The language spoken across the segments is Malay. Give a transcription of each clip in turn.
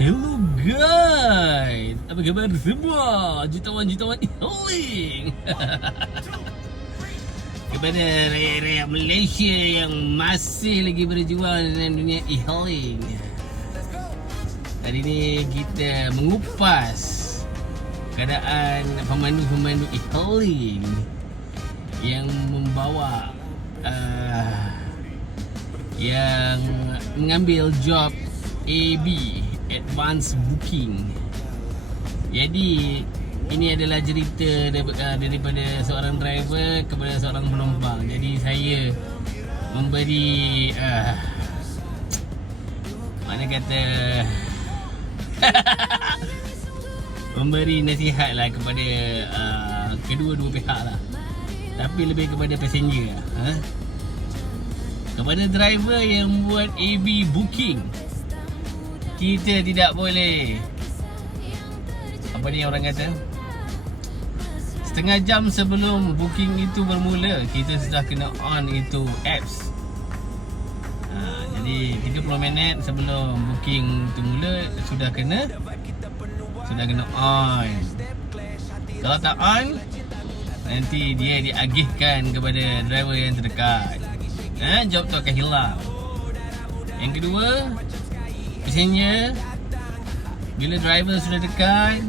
Hello guys, apa khabar semua jutawan-jutawan e-hailing? Kepada rakyat-rakyat Malaysia yang masih lagi berjuang dalam dunia e-hailing, hari ini kita mengupas keadaan pemandu-pemandu e-hailing yang membawa yang mengambil job AB, Advance Booking. Jadi ini adalah cerita daripada seorang driver kepada seorang penumpang. Jadi saya memberi mana kata memberi nasihat lah kepada kedua-dua pihak lah, tapi lebih kepada passenger lah. Kepada driver yang buat AB booking, kita tidak boleh, apa ni orang kata, setengah jam sebelum booking itu bermula kita sudah kena on itu apps. Jadi 30 minit sebelum booking itu mula sudah kena on. Kalau tak on, nanti dia diagihkan kepada driver yang terdekat. Job tu akan hilang. Yang kedua, passenger, bila driver sudah dekat,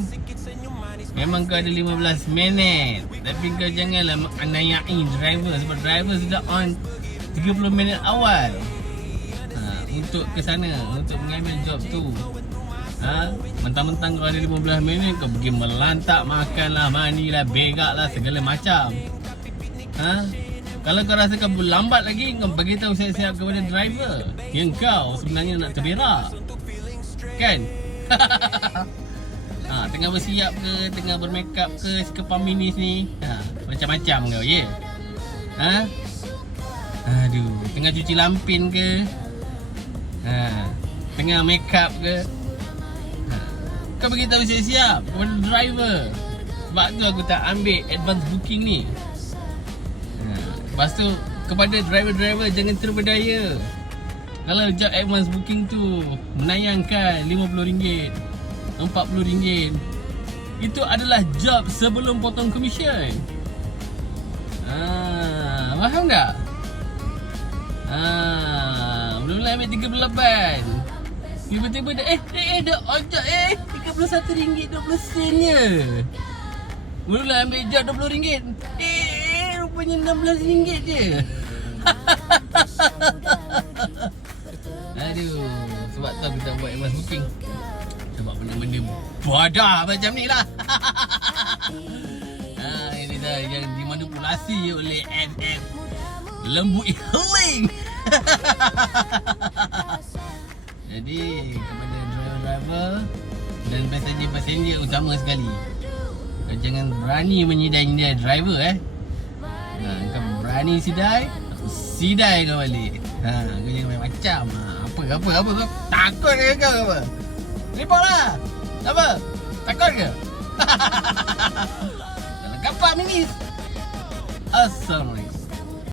memang kau ada 15 minit, tapi kau janganlah menayai driver, sebab driver sudah on 30 minit awal untuk ke sana, untuk mengambil job tu. Mentang-mentang kau ada 15 minit, kau pergi melantak, makanlah, mandilah, begak lah, segala macam. Kalau kau rasa kau lambat lagi, kau bagi tahu siap-siap kepada driver yang kau sebenarnya nak terberak, kan? Tengah bersiap ke, tengah bermakeup ke, sekepam minis ni, macam-macam kau, ya? Aduh, tengah cuci lampin ke, tengah makeup ke, kau bagi tahu siap-siap kepada driver. Sebab tu aku tak ambil advance booking ni. Lepas tu, kepada driver-driver, jangan terberdaya. Kalau job advance booking tu menayangkan RM50, RM40, itu adalah job sebelum potong komisen. Faham tak? Mula-mula ambil 38, tiba-tiba dah dah ojek RM31.20 je. Mula-mula ambil job RM20, rupanya RM16 je. Aduh, sebab tu aku tak buat advance booking, sebab benda-benda badah macam ni lah. Ini dah yang dimanipulasi oleh app lembu e-hailing. Jadi kepada driver-driver dan passenger utama sekali, kau jangan berani menyidai driver. Kau berani sidai, aku sidai kau balik. Kau jangan main macam. Apa kau takut ke kau apa? Report lah. Apa? Takut ke? Dalam kapal minis. Assalamualaikum.